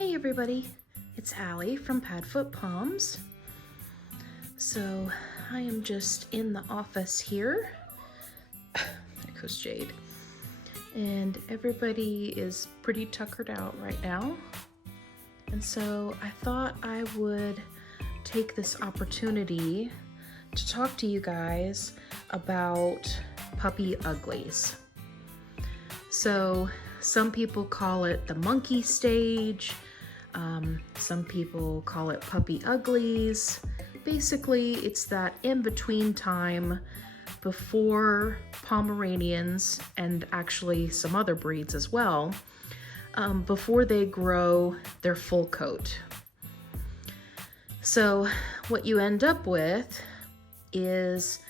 Hey everybody, it's Allie from Padfoot Palms. So I am just in the office here. There goes Jade. And everybody is pretty tuckered out right now. And so I thought I would take this opportunity to talk to you guys about puppy uglies. So some people call it the monkey stage. Some people call it puppy uglies. Basically, it's that in-between time before Pomeranians and actually some other breeds as well, before they grow their full coat. So what you end up with is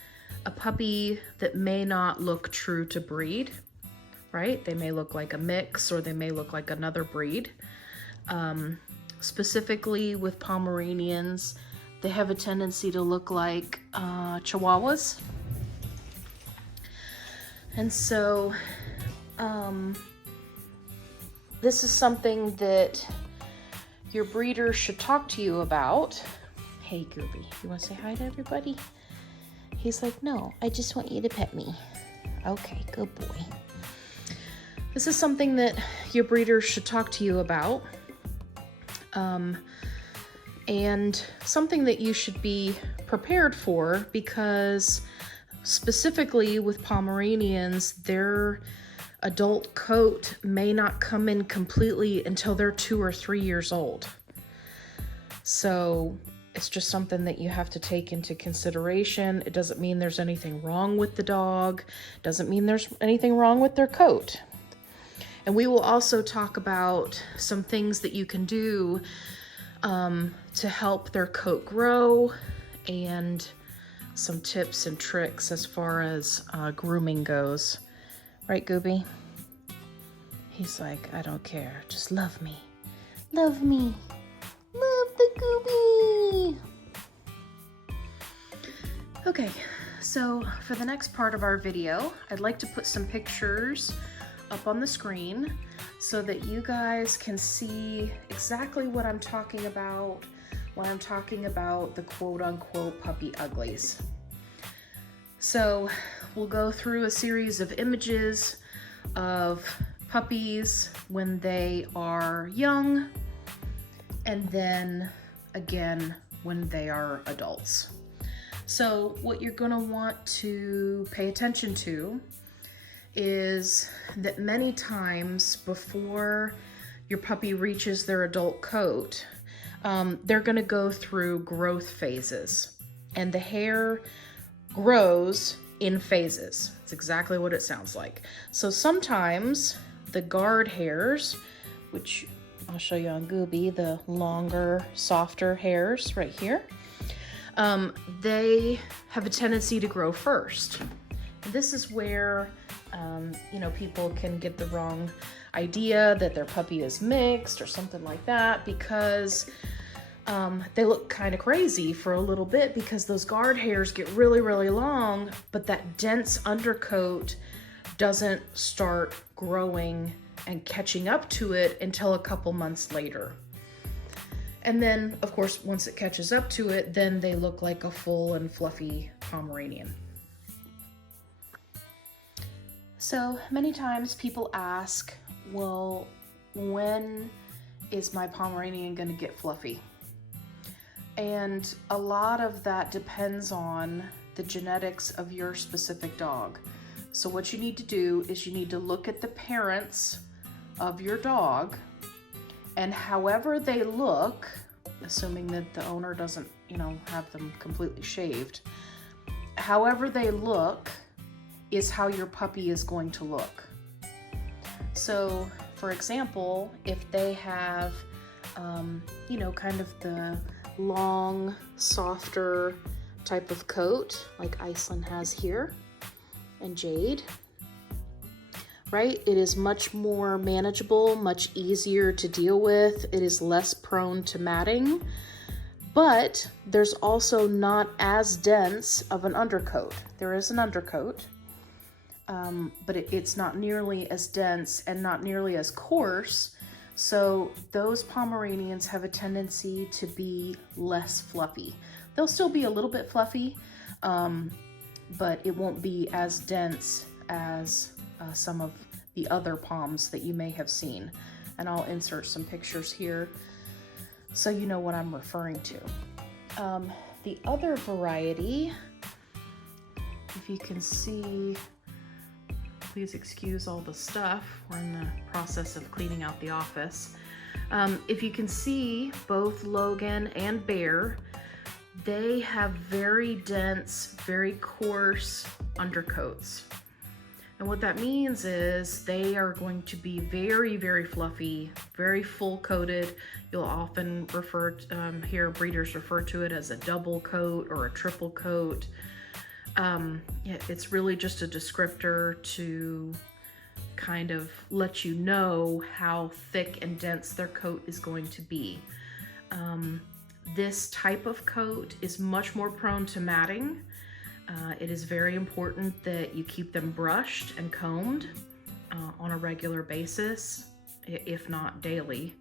a puppy that may not look true to breed, right? They may look like a mix or they may look like another breed. Specifically with Pomeranians, they have a tendency to look like Chihuahuas. And so this is something that your breeder should talk to you about. Hey, Gooby, you want to say hi to everybody? He's like, no, I just want you to pet me. Okay, good boy. This is something that your breeder should talk to you about. And something that you should be prepared for, because specifically with Pomeranians, their adult coat may not come in completely until they're 2 or 3 years old. So it's just something that you have to take into consideration. It doesn't mean there's anything wrong with the dog. It doesn't mean there's anything wrong with their coat. And we will also talk about some things that you can do to help their coat grow, and some tips and tricks as far as grooming goes. Right, Gooby? He's like, I don't care. Just love me. Love me. Love the Gooby. Okay, so for the next part of our video, I'd like to put some pictures up on the screen so that you guys can see exactly what I'm talking about when I'm talking about the quote-unquote puppy uglies. So we'll go through a series of images of puppies when they are young, and then again when they are adults. So what you're going to want to pay attention to is that many times before your puppy reaches their adult coat, they're going to go through growth phases, and the hair grows in phases. It's exactly what it sounds like. So sometimes the guard hairs, which I'll show you on Gooby, the longer, softer hairs right here, they have a tendency to grow first. This is where people can get the wrong idea that their puppy is mixed or something like that, because they look kind of crazy for a little bit because those guard hairs get really, really long, but that dense undercoat doesn't start growing and catching up to it until a couple months later. And then, of course, once it catches up to it, then they look like a full and fluffy Pomeranian. So many times people ask, well, when is my Pomeranian going to get fluffy? And a lot of that depends on the genetics of your specific dog. So what you need to do is you need to look at the parents of your dog, and however they look, assuming that the owner doesn't, have them completely shaved, however they look is how your puppy is going to look. So, for example, if they have, kind of the long, softer type of coat, like Iceland has here, and Jade, right? It is much more manageable, much easier to deal with. It is less prone to matting, but there's also not as dense of an undercoat. There is an undercoat, but it's not nearly as dense and not nearly as coarse. So those Pomeranians have a tendency to be less fluffy. They'll still be a little bit fluffy, but it won't be as dense as some of the other Poms that you may have seen. And I'll insert some pictures here so you know what I'm referring to. The other variety, if you can see, please excuse all the stuff. We're in the process of cleaning out the office. If you can see, both Logan and Bear, they have very dense, very coarse undercoats. And what that means is they are going to be very, very fluffy, very full coated. You'll often hear breeders refer to it as a double coat or a triple coat. It's really just a descriptor to kind of let you know how thick and dense their coat is going to be. This type of coat is much more prone to matting. It is very important that you keep them brushed and combed on a regular basis, if not daily,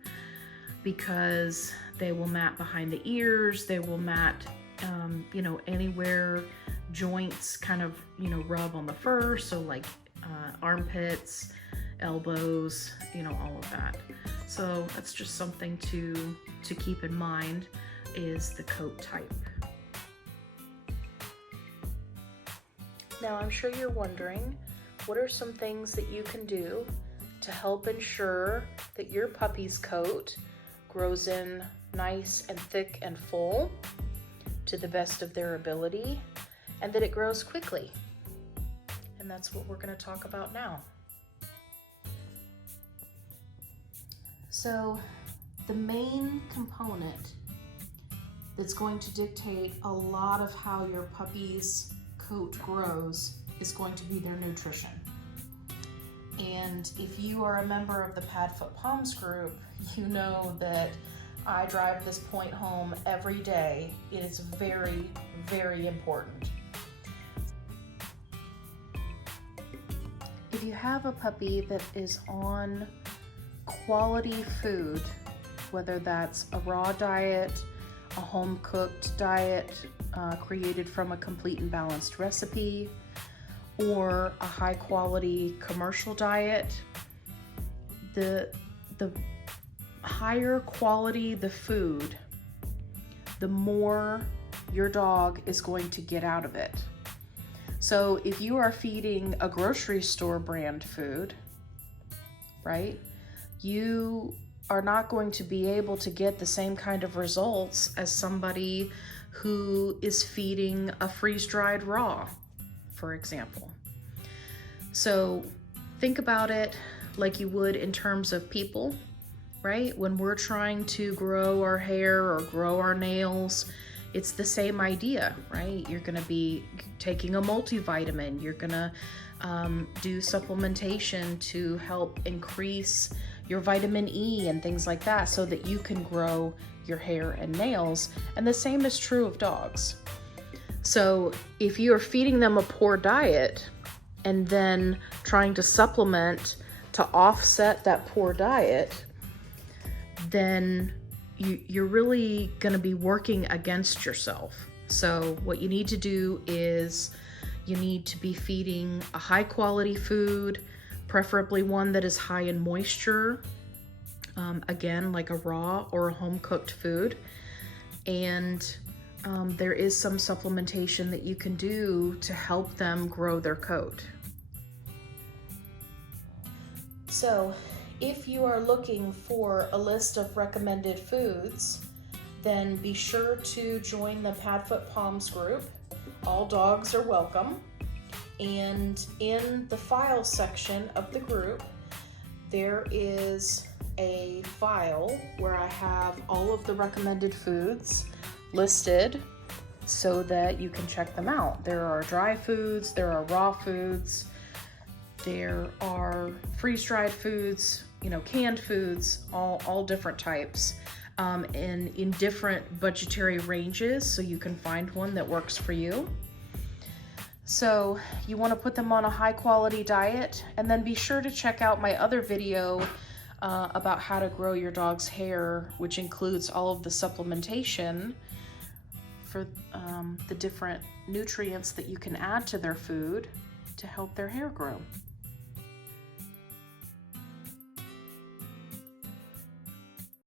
because they will mat behind the ears, they will mat, anywhere joints kind of, rub on the fur, so like armpits, elbows, all of that. So that's just something to keep in mind, is the coat type. Now, I'm sure you're wondering, what are some things that you can do to help ensure that your puppy's coat grows in nice and thick and full to the best of their ability, and that it grows quickly? And that's what we're going to talk about now. So, the main component that's going to dictate a lot of how your puppy's coat grows is going to be their nutrition. And if you are a member of the Padfoot Poms group, you know that I drive this point home every day. It is very, very important. If you have a puppy that is on quality food, whether that's a raw diet, a home-cooked diet created from a complete and balanced recipe, or a high-quality commercial diet, the higher quality the food, the more your dog is going to get out of it. So if you are feeding a grocery store brand food, right, you are not going to be able to get the same kind of results as somebody who is feeding a freeze-dried raw, for example. So think about it like you would in terms of people, right? When we're trying to grow our hair or grow our nails, it's the same idea, right? You're gonna be taking a multivitamin, you're gonna do supplementation to help increase your vitamin E and things like that so that you can grow your hair and nails. And the same is true of dogs. So if you are feeding them a poor diet and then trying to supplement to offset that poor diet, then you're really going to be working against yourself. So what you need to do is you need to be feeding a high quality food, preferably one that is high in moisture, again, like a raw or a home cooked food. And there is some supplementation that you can do to help them grow their coat. So if you are looking for a list of recommended foods, then be sure to join the Padfoot Poms group. All dogs are welcome. And in the file section of the group, there is a file where I have all of the recommended foods listed so that you can check them out. There are dry foods, there are raw foods, there are freeze-dried foods, canned foods, all different types, and in different budgetary ranges, so you can find one that works for you. So you want to put them on a high quality diet, and then be sure to check out my other video about how to grow your dog's hair, which includes all of the supplementation for the different nutrients that you can add to their food to help their hair grow.